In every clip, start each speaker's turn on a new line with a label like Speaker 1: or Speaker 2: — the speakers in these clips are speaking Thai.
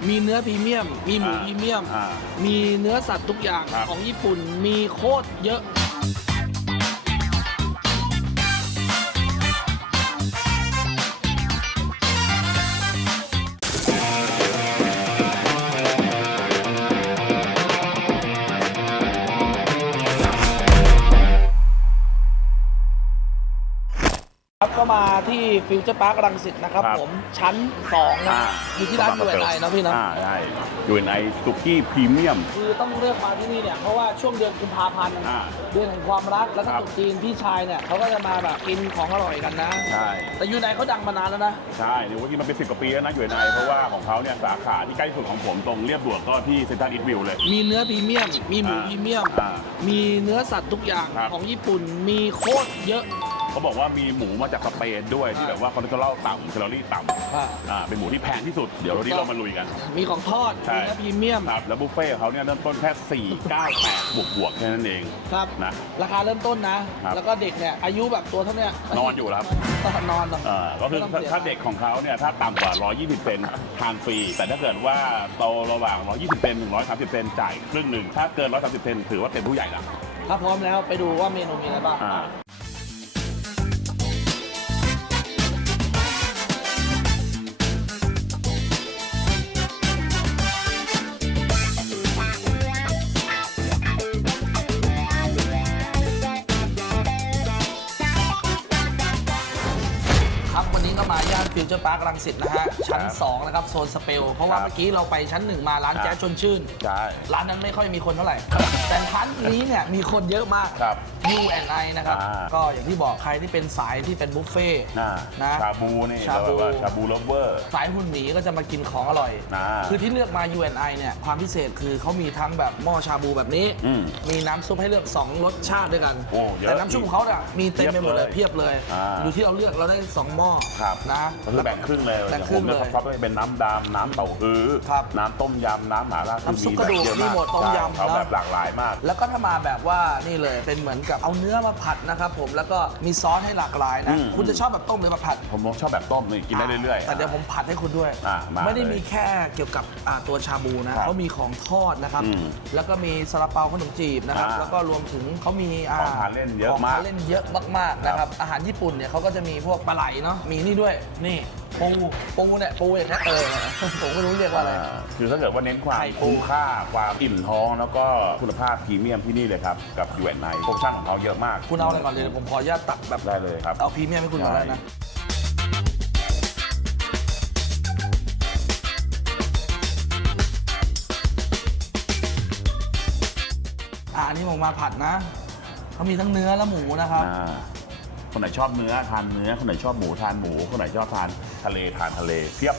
Speaker 1: มีเนื้อพรีเมียม มีหมูพรีเมียม มีเนื้อสัตว์ทุกอย่างของญี่ปุ่นมีโคตรเยอะก็มาที่ฟิวเจอร์พาร์ครังสิตนะครับผมชั้น2นะอยู่ที่ร้านยูเอ็นไอนะพี่นะ
Speaker 2: ใช่ยูเอ็นไอสุกี้พรีเมียม
Speaker 1: คือต้องเลือกมาที่นี่เนี่ยเพราะว่าช่วงเดือนกุมภาพันธ์เดือนแห่งความรักแล้วก็ตุ๊จีนพี่ชายเนี่ยเขาก็จะมาแบบกินของอร่อยกันนะ
Speaker 2: ใช่
Speaker 1: แต่ยูเอ็นไอเขาดังมานานแล้วนะ
Speaker 2: ใช่เดี๋ยววันนี้มันเป็น10 กว่าปีแล้วนะยูเอ็นไอเพราะว่าของเขาเนี่ยสาขาที่ใกล้สุดของผมตรงเรียบด่วนก็ที่เซ็นทรัลอีสต์วิวเลย
Speaker 1: มีเนื้อพรีเมียมมีหมูพรีเมียมมีเนื้อสัตว์ทุกอย่างของญี่ปุ่นมีโคตรเยอะ
Speaker 2: เขาบอกว่ามีหมูมาจากสเปนด้วยที่แบบว่าคอเลสเตอรอลต่ำแคลอรี่ต่ำเป็นหมูที่แพงที่สุดเดี๋ยววันนี้เรามาลุยกัน
Speaker 1: มีของทอดมีเนื้อพรีเมียม
Speaker 2: แล้วบุฟเฟ่เขาเนี่ยเริ่มต้นแค่498บวกแค่นั้นเอง
Speaker 1: ครับนะราคาเริ่มต้นนะแล้วก็เด็กเนี่ยอายุแบบตัวเท่านี้
Speaker 2: นอนอยู่แล้ว
Speaker 1: นอน
Speaker 2: ก็คือถ้าเด็กของเขาเนี่ยถ้าต่ำกว่า120เซนทานฟรีแต่ถ้าเกิดว่าโตระหว่าง120เซนถึง130เซนจ่ายครึ่งหนึ่งถ้าเกิน130เซนถือว่าเป็นผู้ใหญ่ละ
Speaker 1: ถ้าพร้อมแล้วไปดูว่าเมนูมีอะไรบ้างมาย่านฟิวเจอร์พาร์ครังสิตนะฮะชั้น2นะครับโซนสเปลเพราะว่าเมื่อกี้เราไปชั้น1มาร้านแจ๊สชวนชื่นร้านนั้นไม่ค่อยมีคนเท่าไหร่แต่ร้านนี้เนี่ยมีคนเยอะมากU&I นะครับก็อย่างที่บอกใครที่เป็นสายที่เป็นบุฟเฟ่นะ
Speaker 2: ชาบูนี่ชาบูเลฟเวอร์
Speaker 1: สายหุ่นหมีก็จะมากินของอร่อยคือที่เลือกมา U&I เนี่ยความพิเศษคือเขามีทั้งแบบหม้อชาบูแบบนี้มีน้ำซุปให้เลือก2รสชาติด้วยกันแต่น้ำซุปของเขาเนี่ยมีเต็มไปหมดเลยเพียบเลยอยู่ที่เราเลือกเราได้2หม้อนะ
Speaker 2: ก็คือแบ่งครึ่งเลย
Speaker 1: แบ่งครึ่งเลย
Speaker 2: เขาเป็นน้ำดำน้ำเต้าหู้น้ำต้มยำน้ำหม่าล่า
Speaker 1: น้ำซุปกระดูกมีหมดต้มยำ
Speaker 2: เขาแบบหลากหลายมาก
Speaker 1: แล้วก็ถ้ามาแบบว่านี่เลยเป็นเหมือนกับเอาเนื้อมาผัดนะครับผมแล้วก็มีซอสให้หลากหลายนะคุณจะชอบแบบต้มหรือแบบผัด
Speaker 2: ผมชอบแบบต้มนี่กินได้เรื่อย
Speaker 1: ๆแต่เดี๋ยวผมผัดให้คุณด้วยไม่ได้มีแค่เกี่ยวกับตัวชาบูนะเขามีของทอดนะครับแล้วก็มีซาลาเปาขนมจีบนะครับแล้วก็รวมถึงเขามี
Speaker 2: ของทานเล่นเยอะมาก
Speaker 1: มากนะครับอาหารญี่ปุ่นเนี่ยเขาก็จะมีพวกปลาไหลเนาะมีนี่ด้วยนี่ปูเนี่ยปูอย่างนี้ผมไม่รู้เรียกว่าอะไร
Speaker 2: คือถ้าเกิดว่าเน้นความคุ้มค่าความอิ่มท้องแล้วก็คุณภาพพรีเมียมที่นี่เลยครับกับU&Iโปรโมชั่นของเขาเยอะมาก
Speaker 1: คุณเอาอะไรก่อนเลยผมขออนุญาตตัดแบบ
Speaker 2: ได้เลยครับ
Speaker 1: เอาพรีเมียมให้คุณก่อนได้นะอันนี้ผมมาผัดนะเขามีทั้งเนื้อและหมูนะครับ
Speaker 2: คนไหนชอบเนื้อทานเนื้อคนไหนชอบหมูทานหมูคนไหนชอบทานทะเลทานทะเลเพียบ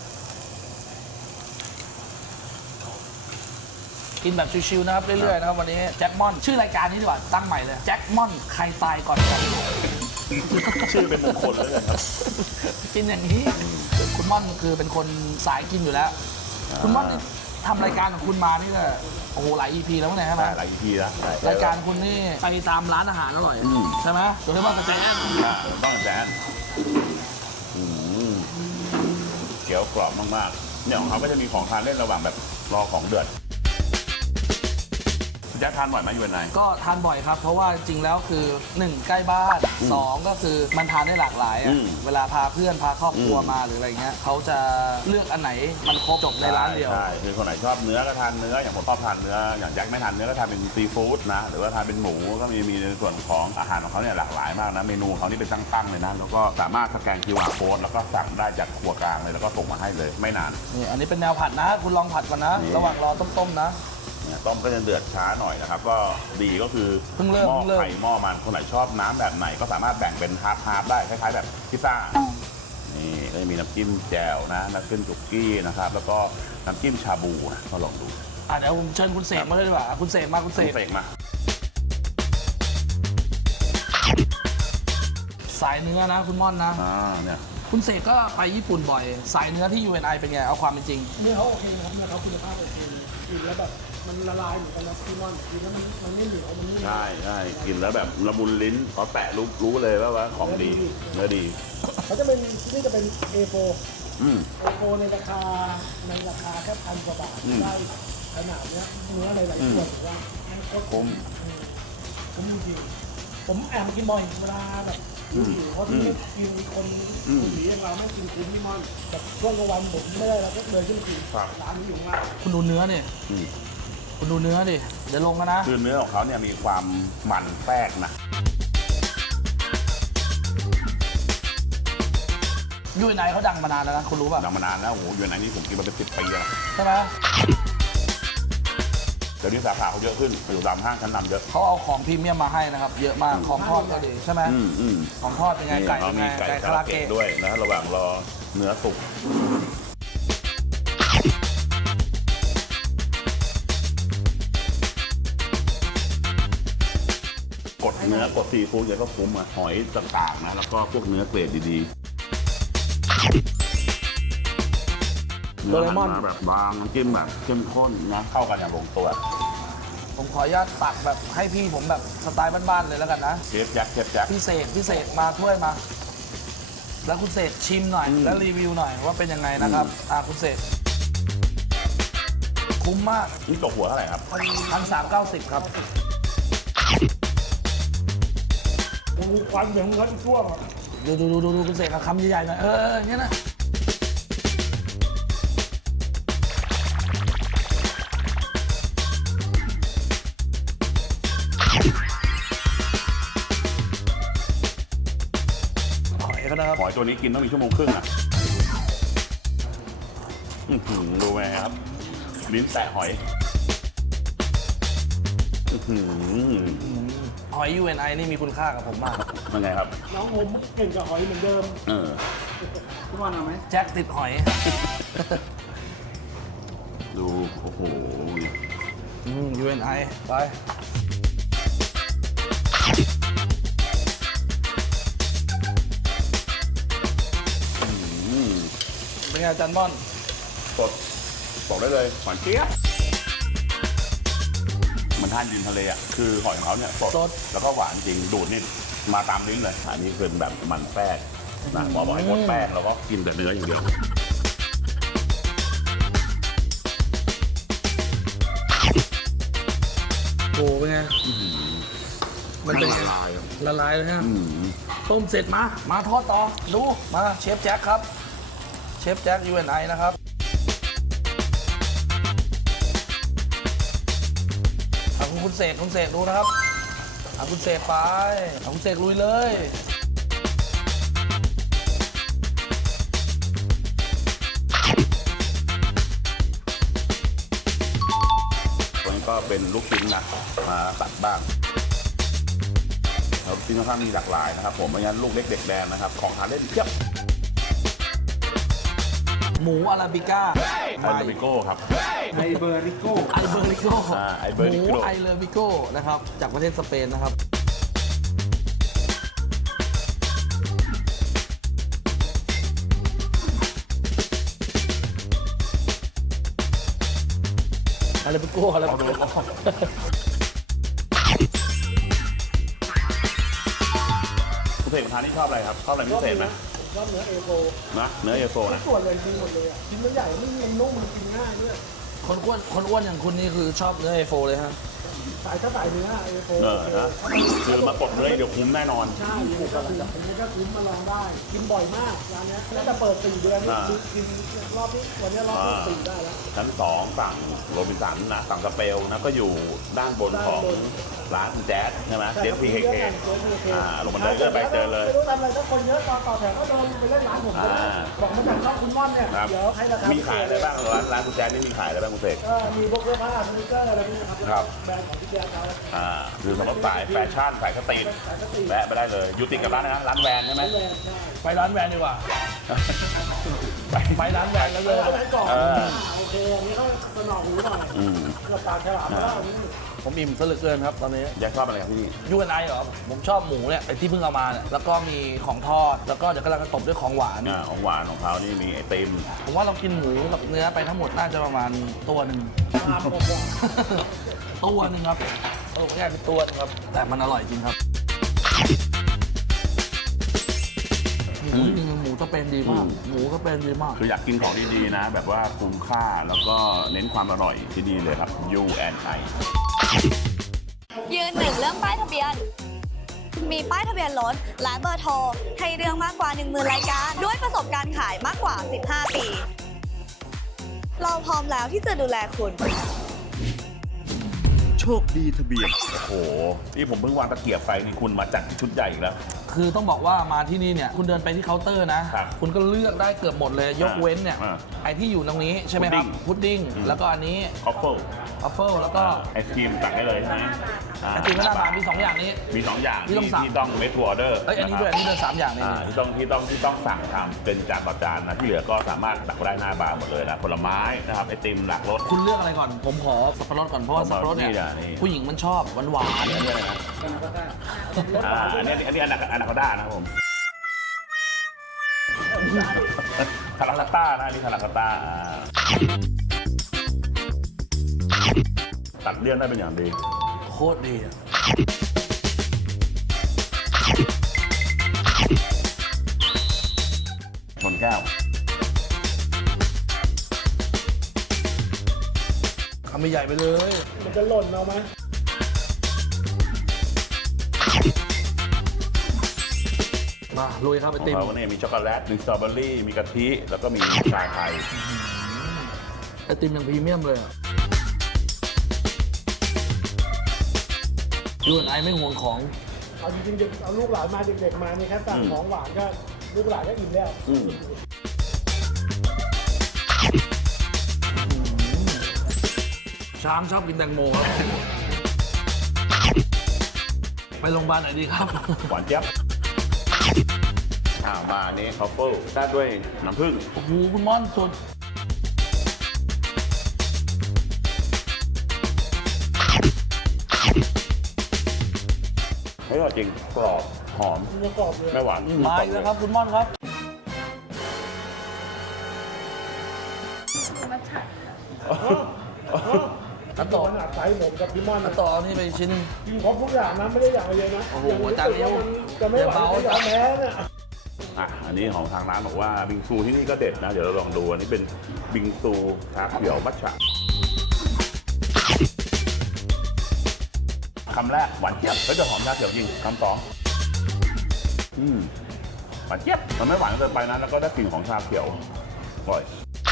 Speaker 1: กินแบบชิวๆนะครับเรื่อยๆนะครับวันนี้แจ็คมอนชื่อรายการนี้ดีกว่าตั้งใหม่เลยแจ็คมอนใครตายก่อนกัน
Speaker 2: ชื่อเป็นมงคลเลยครับ
Speaker 1: กินอย่างนี้คุณม่อนคือเป็นคนสายกินอยู่แล้วคุณม่อนทำรายการของคุณมานี่ก็โอ้โหหลาย EP แล้วเนี่ยใช่ไหม
Speaker 2: หลาย EP แล้ว
Speaker 1: รายการคุณนี่ไปตามร้านอาหารอร่อยใช่ไหมโดยเฉพาะกระแจน
Speaker 2: ต้องกระแจนเกี๊ยวกรอบมากๆเนี่ยของเขาก็จะมีของทานเล่นระหว่างแบบรอของเดือดแจ๊คทานบ่อยไหมU&I
Speaker 1: ก็ทานบ่อยครับเพราะว่าจริงแล้วคือ1ใกล้บ้าน2ก็คือมันทานได้หลากหลายเวลาพาเพื่อนพาครอบครัวมาหรืออะไรเงี้ยเขาจะเลือกอันไหนมันครบจบในร้านเดียว
Speaker 2: ใช่คือคนไหนชอบเนื้อก็ทานเนื้ออย่างผมชอบทานเนื้ออย่างแจ็คไม่ทานเนื้อก็ทานเป็นซีฟู้ดนะหรือว่าทานเป็นหมูก็มีในส่วนของอาหารของเขาเนี่ยหลากหลายมากนะเมนูเขานี่เป็นตั้งๆเลยนะแล้วก็สามารถสแกน QR Code แล้วก็สั่งได้จากครัวกลางเลยแล้วก็ส่งมาให้เลยไม่นาน
Speaker 1: นี่อันนี้เป็นแนวผัดนะคุณลองผัดก่อนนะระหว่างรอต้มๆนะ
Speaker 2: ต้มก็จะเดือดช้าหน่อยนะครับก็ดีก็คือหม้อไข่หม้อมันคนไหนชอบน้ำแบบไหนก็สามารถแบ่งเป็นฮาร์ฟได้คล้ายๆแบบพิซซ่านี่ก็จะมีน้ำจิ้มแจ่วนะน้ำจิ้มจุกี้นะครับแล้วก็น้ำจิ้มชาบูนะก็ลองดู
Speaker 1: เดี๋ยวผมเชิญคุณเสกมาเลยดีกว่าคุณเสกมาสายเนื้อนะคุณม่อนนะ
Speaker 2: เนี่ย
Speaker 1: คุณเสกก็ไปญี่ปุ่นบ่อยสายเนื้อที่ U&I เป็นไงเอาความเป็นจริง
Speaker 3: เนื้อเขาโอเคครับเนื้อเขาคุณภาพโอเคกินแล้วแบบมันละลายเหมือนกันนะพี่ม่อนกินแล้วมันไม่เหนียวมันไม่
Speaker 2: ใช่กินแล้วแบบละมุนลิ้นพอแตะรู้เลยว่าของดีเนื้อดี
Speaker 3: เขาจะเป็นที่นี่จะเป็น A4 ไอโฟนในราคาแค่1,000 กว่าบาทได้ขนาดเนี้ยเนื้อหลายๆส่วนถือว่าโคตรคุ้มจริงๆผมแอบกินบ่อยเวลาแบบหิวเพราะที่นี่กินคนหนีอย่างเราไม่กินคุ้มที่มันแบบช่วงกลางวันผมไม่ได้เราก็เลยขึ้นกินร้านนี้อยู่มาก
Speaker 1: คุณดูเนื้อเนี่ยคุณดูเนื้อดิเดี๋ยวลงกันนะ
Speaker 2: คือเนื้อของเขาเนี่ยมีความมันแทรกนะ
Speaker 1: ยูไนเขาดังมานานแล้วนะคุณรู้ป่ะ
Speaker 2: ดังมานานแล้วโอ้โหอยู่ไหนนี่ผมกินมาเป็น10 ปีแล้ว
Speaker 1: ใช่ไหม
Speaker 2: เดี๋ยวนี้สาขาเขาเยอะขึ้นไปอยู่ตามห้างชั้นนำเยอะ
Speaker 1: เขาเอาของพรีเมียมมาให้นะครับ เยอะมากของทอดก็ดีใช่ไหมของทอดเป็นไงไก่
Speaker 2: เขา
Speaker 1: เป็น
Speaker 2: มี
Speaker 1: ไง
Speaker 2: ไก่
Speaker 1: ไก่
Speaker 2: คา
Speaker 1: คา
Speaker 2: รา
Speaker 1: รา
Speaker 2: เกะ
Speaker 1: เกะ
Speaker 2: ด้วยนะระหว่างรอเนื้อสุกกดเนื้อกดซีฟู้ดเยอะก็คุ้มอ่ะหอยต่างๆนะแล้วก็พวกเนื้อเกรดดีๆเนื้อมันมาแบบบางน้ำจิ้มแบบเข้มข้นนะเข้ากันอย่างลงตัว
Speaker 1: ผมขออนุญาตตักแบบให้พี่ผมแบบสไตล์บ้านๆเลยแล้วกันนะ
Speaker 2: เชฟแจ็ค
Speaker 1: พี่เสกมาถ้วยมา แล้วคุณเสกชิมหน่อย แล้วรีวิวหน่อยว่าเป็นยังไงนะครับคุณเสกคุ้มมาก
Speaker 2: นี่ตกหัวเท่าไหร่ครับ
Speaker 1: 1,390 ครับ
Speaker 3: โอ้โหควันเหมือนรถช่วงอ่ะ
Speaker 1: ดูคุณเสกคำใหญ่ๆหน่อยอย่างเงี้ยนะหอยก็นะครับ
Speaker 2: หอยตัวนี้กินต้องมีชั่วโมงครึ่งอ่ะดูไงครับลิ้นแตะหอย
Speaker 1: หอย UNI นี่มีคุณค่ากับผมมาก
Speaker 2: เป็นไงครับ
Speaker 3: น้องผมเก่งกับหอยเหมือนเดิม ทุกวันเอาไหม
Speaker 1: แจ็คติดหอย
Speaker 2: ดูโอ้โห
Speaker 1: UNI ไปเป็นไงอาจันบอน
Speaker 2: สดบอกได้เลยหวานเจี๊ยบมันทานดินทะเลอ่ะคือหอยของเขาเนี่ยสดแล้วก็หวานจริงดูดนี่มาตามลิ้นเลยอันนี้เป็นแบบมันแป้งนะหมอบอกให้งดแป้งแล้วก็กินแต่เนื้ออย่างเดียว
Speaker 1: โอ้เป็นไงมันเป็นไง
Speaker 2: ละลาย
Speaker 1: ละลายเลยฮะต้มเสร็จมาทอดต่อดูมาเชฟแจ็คครับเชฟแจ็ค UNI นะครับคุณเสกดูนะครับคุณเสกไปคุณเสกลุยเลย
Speaker 2: ตัวนี้ก็เป็นลูกชิ้นนะมาตัดบ้างแล้วชิ้นค่อนข้างมีหลากหลายนะครับผมเพราะฉะนั้นลูกเล็กเด็กแดงนะครับของทานเล่นเพียบ
Speaker 1: หมูอาราบิก้า
Speaker 2: ไอเบริโก้ครับ
Speaker 3: ไอเบอริโก้
Speaker 1: ไอเบอริโก้
Speaker 2: ไอเบอริ
Speaker 1: หมู
Speaker 2: โก้
Speaker 1: ไอเลบิโก้นะครับจากประเทศสเปนนะครับอาราบิโก้อาราบิโก้
Speaker 2: คุณเสกทานนี่ชอบอะไรครับชอบอะไรพิเศษไหม
Speaker 3: ชอบเนื้อเอโฟ
Speaker 2: นะเนื้อเอโฟนะ
Speaker 3: ส่วนเลยดีหมดเลยอ่ะชิ้นมันใหญ่ไม่มีมันนุ่มมันกินง่ายด้วย
Speaker 1: คนอ้วนอย่างคุณนี่คือชอบเนื้อ A4 เลยฮะ
Speaker 3: สายถ้าสายเนื้อเอโฟ
Speaker 2: นะคือมากดเลยเดี๋ยวคุ้มแน่นอน
Speaker 3: ใช่ผมก็คุ้มมาลองได้ กินบ่อยมากร้านนี้น่าจะเปิด4 เดือนกินรอบนี้วันนี้รอบที่4ได้แล้ว
Speaker 2: ชั้น2สั่งโรบินสันนะสั่งสเปลนะก็อยู่ด้านบนของร้านแจ๊สใช่ไหมเจฟพีเคเคลงมาเลยก็ไปเจอเลย
Speaker 3: ไม่รู้ทำอะไรถ้าคนเยอะต่อแถวก็เดินไปเล่นร้านผมก็ได้บอกมาจากรอบคุณม่อนเนี่ยเดี๋ยวให้ราคา
Speaker 2: มีขายอะไรบ้างร้านคุณแจ๊สนี่มีขายอะไรบ้างคุณเสก
Speaker 3: มีพวกเสื้อผ้าสนิเกอร์อะไรพวกนี้ครับแบรนด์ของพี่แจ๊สเขา
Speaker 2: คือสำหรับสายแฟชั่นสายสตรีทแวะไปได้เลยอยู่ติดกับร้านนะร้านแวนใช่ไหม
Speaker 1: ไปร้านแวนดีกว่า ไปร้านแวนแล้วเลย
Speaker 3: ร้านก่อนโอเคอันนี้ก็สนองหูหน่อยเกือบปากฉลามแล้วอันนี้
Speaker 1: ผมอิ่มซะเหลือเกินครับตอนนี้
Speaker 2: ยังชอบอะไรครับที่นี่
Speaker 1: UNI เหรอผมชอบหมูเนี่ยไอ้ที่เพิ่งเอามาเนี่ยแล้วก็มีของทอดแล้วก็เดี๋ยวกำลังจะตบด้วยของหวาน
Speaker 2: ของหวานของเขานี่มีไอติม
Speaker 1: ผมว่าเรากินหมูกับเนื้อไปทั้งหมดน่าจะประมาณตัวหนึ่ง ตัวหนึ่งครับไม่ใช่เป็นตัวนึงครับแต่มันอร่อยจริงครับหมูสเปนดีมากหมูสเปนดีมาก
Speaker 2: คืออยากกินของดีๆนะ แบบว่าคุ้มค่าแล้วก็เน้นความอร่อยที่ดีเลยครับ U&I
Speaker 4: ยืนหนึ่งเรื่องป้ายทะเบียน มีป้ายทะเบียนรถและเบอร์โทรให้เรื่องมากกว่า 10,000 รายการ ด้วยประสบการณ์ขายมากกว่า 15 ปี เราพร้อมแล้วที่จะดูแลคุณ
Speaker 2: โชคดีทะเบียน โอ้โห นี่ผมเพิ่งวางตะเกียบไฟนี่คุณมาจัดชุดใหญ่อีกแล้ว
Speaker 1: คือต้องบอกว่ามาที่นี่เนี่ยคุณเดินไปที่เคาน์เตอร์นะ
Speaker 2: ครับ
Speaker 1: คุณก็เลือกได้เกือบหมดเลยยกเว้นเนี่ย
Speaker 2: อ่า
Speaker 1: ไอที่อยู่ตรงนี้ใช่ไหมครับพุดดิ้งแล้วก็อันนี้
Speaker 2: คอฟเฟิล
Speaker 1: วัฟเฟิลแล้วก็
Speaker 2: ไอศครีมตักได้เลยใช่ไหม
Speaker 1: ไอติมไม่น่าบามี2 อย่างนี้
Speaker 2: มี2 อย่าง
Speaker 1: ที่ต้องสั่ง
Speaker 2: ที่ต้องเมทวอเดอร์
Speaker 1: เอ้ยอันนี้ด้วยอันนี้ด้วย3 อย่างนี่
Speaker 2: ที่ต้องสั่งทำเป็นจานต่อจานนะที่เหลือก็สามารถตักได้หน้าบาร์หมดเลยนะผลไม้นะครับไอติมหลากรส
Speaker 1: คุณเลือกอะไรก่อนผมขอสับปะรดก่อนเพราะว่าสับปะรดเนี่ย
Speaker 2: นี่
Speaker 1: ผู้หญิงมันชอบหวาน
Speaker 2: อันนี้อะไรนะอันนี้อนาคาด้านะครับผมคาราคาต้านะอันนี่คาราคาต้าตัดเลี่ยนได้เป็นอย่างดี
Speaker 1: ๆโคตรดีอะ
Speaker 2: ชนแก้ว
Speaker 1: คำใหญ่ไปเลย
Speaker 3: มันจะหล่นเอาไหม
Speaker 1: มาลุยครับไอ
Speaker 2: ของ
Speaker 1: ติม
Speaker 2: เขาเนี่ยมีช็อกโกแลตมีสตรอเบอรี่มีกะทิแล้วก็มีชาไทย
Speaker 1: ไอติมยังพรีเมียมเลยอะยูนไอไม่ห่วงของ
Speaker 3: เอาจริงๆเด็กเอาลูกหลานมาเด็กๆมาเนี่ยแค่สั่งของหวานก็ลูกหลานก็อิ่มแล้ว
Speaker 1: ช้างชอบกินแตงโมครับไปโรงพยาบาลไหนดีครับ
Speaker 2: หวานเจี๊ยบมาอันนี้คอฟเฟิลราดด้วยน้ำผึ้ง
Speaker 1: โอ้โหคุณม่อนสุด
Speaker 2: เฮ้ยอร่อยจริงกรอบหอม
Speaker 3: เนื้อกรอบเลย
Speaker 2: ไม่หวาน
Speaker 1: มาอีกแล้วครับคุณม่อนครับ
Speaker 3: ขั้นตอนขนาดไซส์ผมกับพี่ม่อน
Speaker 1: มาต่อเอานี่ไปชิ้น
Speaker 3: กินครบทุกอย่างนะไม่ได้อย่างเดียวนะ
Speaker 1: โอ้โห
Speaker 3: ย่าง
Speaker 1: จานนี้
Speaker 3: มันจะไม่หวานไม่หวานแพ้เนี่ย
Speaker 2: อันนี้ของทางร้านบอกว่าบิงซูที่นี่ก็เด็ดนะ เดี๋ยวเราลองดูอันนี้เป็นบิงซูชาเขียวมัทฉะคำแรกหวานเจี๊ยบเฮ้ยแต่หอมชาเขียวจริงคำสองหวานเจี๊ยบมันไม่หวานเกินไปนะแล้วก็ได้กลิ่นของชาเขียวอร่อย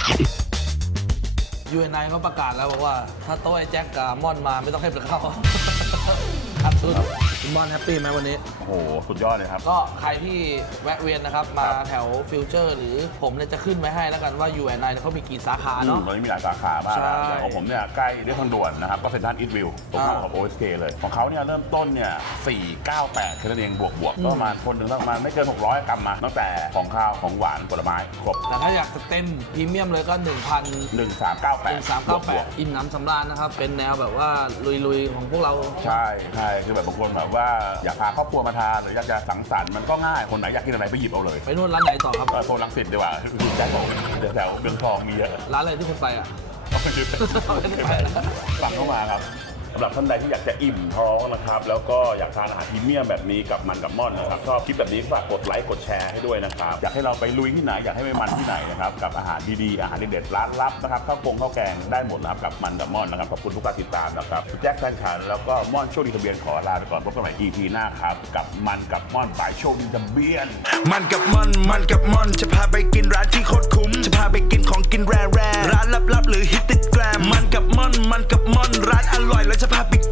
Speaker 1: UNI เขาประกาศแล้วบอกว่า ถ้าโต๊ะไอ้แจ็คกับม่อนมาไม่ต้องให้ไปเข้าอัดสุดคุณม่อนแฮปปี้ไหมวันนี้
Speaker 2: โอ้โห สุดยอดเลยครับ
Speaker 1: ก็ใครที่แวะเวียนนะครับ มาแถวฟิวเจอร์หรือผมเนี่ยจะขึ้นไว้ให้แล้วกันว่า UNI เนี่ยเขามีกี่สาขาเนาะ
Speaker 2: ตอนนี้มีหลายสาขามาก
Speaker 1: ใช่
Speaker 2: นะอย่างของผมเนี่ยใกล้เรียบทางด่วนนะครับ ก็เซ็นทรัลอีสต์วิวตรงข้ามกับ OSK เลย ของเขาเนี่ยเริ่มต้นเนี่ย498แค่นั้นเองบวกก็ประมาณคนหนึ่งประมาณไม่เกิน600กรัมมาตั้งแต่ของข้าวของหวานผลไม้ครบ
Speaker 1: แต่ถ้าอยากจะเต้นพรีเมียมเลยก็
Speaker 2: 1398
Speaker 1: 1,398อิ่มน้ำสำราญนะครับ เป็นแนวแบบว่าลุยๆ ของพวกเรา
Speaker 2: ใช่ใช่คือแบบบางคนแบบว่าอยากพาครอบครัวมาทานหรืออยากจะสังสรรค์มันก็ง่ายคนไหนอยากกินอะไรไปหยิบเอาเลย
Speaker 1: ไปนู่นร้านไหนต่อครับ
Speaker 2: โซนรังสิตดีกว่าแจ็คบอกแถวเมืองทองมีเยอะ
Speaker 1: ร้านอะไรที่คุณไปอ่ะ
Speaker 2: สั่งเข้ามาครับสำหรับท่านใดที่อยากจะอิ่มท้องนะครับแล้วก็อยากทานอาหารพรีเมียมแบบนี้กับมันกับม่อนนะครับชอบคลิปแบบนี้ฝากกดไลค์กดแชร์ให้ด้วยนะครับอยากให้เราไปลุยที่ไหนอยากให้ไปมันที่ไหนนะครับกับอาหารดีๆอาหารเด็ดๆร้านลับนะครับข้าวกงข้าวแกงได้หมดนะครับกับมันกับม่อนนะครับขอบคุณทุกการติดตามนะครับแจ็คแฟนฉันแล้วก็ม่อนโชคดีทะเบียนขอลาไปก่อนพบกันใหม่ EP หน้าครับกับมันกับม่อนบายโชคดีทะเบียน
Speaker 5: มันกับม่อนจะพาไปกินร้านที่โคตรคุ้มจะพาไปกินของกินแร่ร้านลับๆหรือฮิตติดแกรมมันกับม่อนร้านอร่อยแล้วจะพาไป